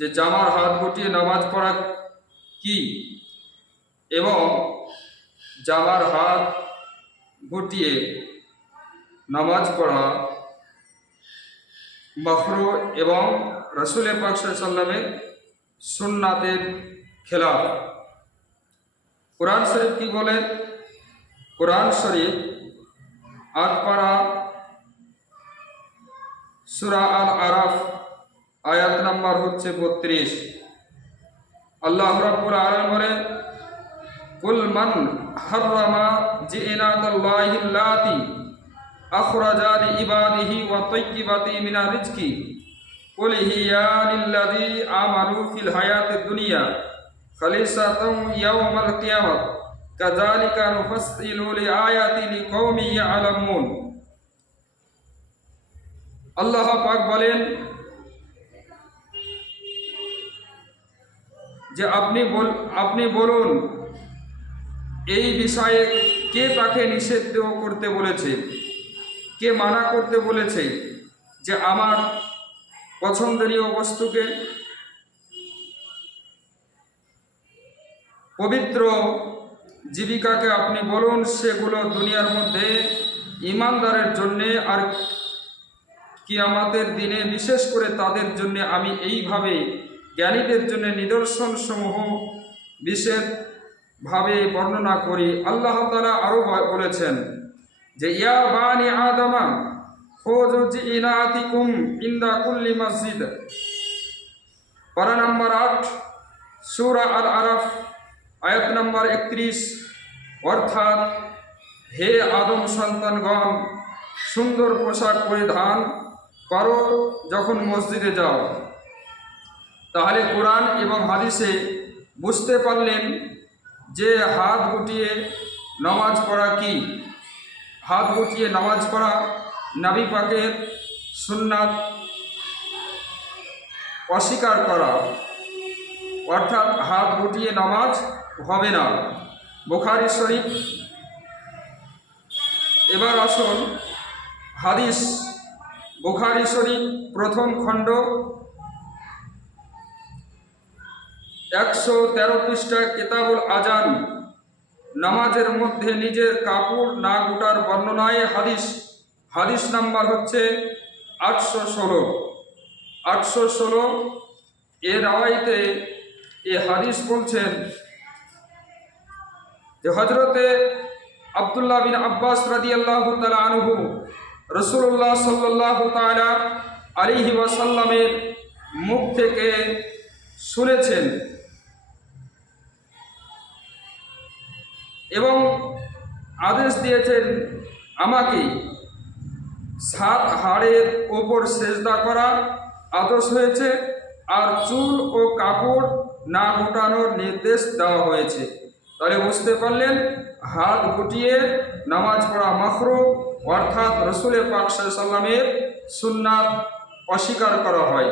যে জামার হাত গুটিয়ে নামাজ পড়া কি এবং জামার হাত গুটিয়ে নামাজ পড়া মাকরুহ এবং রাসূল পাক সাল্লাল্লাহু আলাইহি ওয়াসাল্লামের সুন্নাতের খেলাফ। কোরআন শরীফ কি বলে? কোরআন শরীফ আট-পারা সূরা আল আরাফ আয়াত নাম্বার হচ্ছে 32। আল্লাহ রাব্বুল আলামিন বলেন, কুল মান হাররামা জিনাতাল্লাহি আল্লাতী আখরাজা লিইবাদিহি ওয়া তাইয়্যিবাতি মিনার রিজকি কুল হিয়া লিল্লাযী আমানু ফিল হায়াতিদ দুনিয়া খালিসাতান ইয়াওমাল কিয়ামাহ কাযালিকা নুফাসসিলু লিআয়াতি লিকওমি ইয়ালামুন। আল্লাহ পাক বলেন যে আপনি বলুন এই বিষয়ে কে তাকে নিষিদ্ধ করতে বলেছে, কে মানা করতে বলেছে যে আমার পছন্দনীয় বস্তুকে, পবিত্র জীবিকাকে আপনি বলুন সেগুলো দুনিয়ার মধ্যে ঈমানদারের জন্যে আর কিয়ামতের দিনে বিশেষ করে তাদের জন্য আমি এইভাবে জ্ঞানীদের জন্য নিদর্শন সমূহ বিশেষভাবে বর্ণনা করি। আল্লাহ তাআলা আরও বলেছেন যে ইয়া বানি আদমা খুযু জিনাতিকুম ইনদা কুল্লি মসজিদ, পারা নাম্বার 8 সূরা আল আরাফ আয়াত নাম্বার 31। অর্থাৎ হে আদম সন্তানগণ, সুন্দর পোশাক পরিধান করো যখন মসজিদে যাও। তাহলে কোরআন এবং হাদিসে বুঝতে পারলেন যে হাত গুটিয়ে নামাজ পড়া কি। হাত গুটিয়ে নামাজ পড়া নবী পাকের সুন্নাত অস্বীকার করা, অর্থাৎ হাত গুটিয়ে নামাজ হবে না। বুখারী শরীফ। এবার আসুন হাদিস। বুখারী শরীফ প্রথম খণ্ড 113 পৃষ্ঠা কিতাবুল আজান, নামাজের মধ্যে নিজের কাপড় না গোটার বর্ণনায় হাদিস নাম্বার হচ্ছে 816। এর রাওয়াইতে এ হাদিস বলছেন যে হযরতে আব্দুল্লাহ বিন আব্বাস রাদিয়াল্লাহু তাআলা আনহু রাসূলুল্লাহ সাল্লাল্লাহু তাআলা আলাইহি ওয়াসাল্লামের মুখ থেকে শুনেছেন এবং আদেশ দিয়েছেন আমাকে 7 হাড়ের ওপর সেজদা করা আদেশ হয়েছে, আর চুল ও কাপড় না গোটানোর নির্দেশ দেওয়া হয়েছে। তাহলে বুঝতে পারলেন হাত গুটিয়ে নামাজ পড়া মাকরুহ, অর্থাৎ রাসূল পাক সাল্লাল্লাহু আলাইহি ওয়াসাল্লামের সুন্নাত অস্বীকার করা হয়।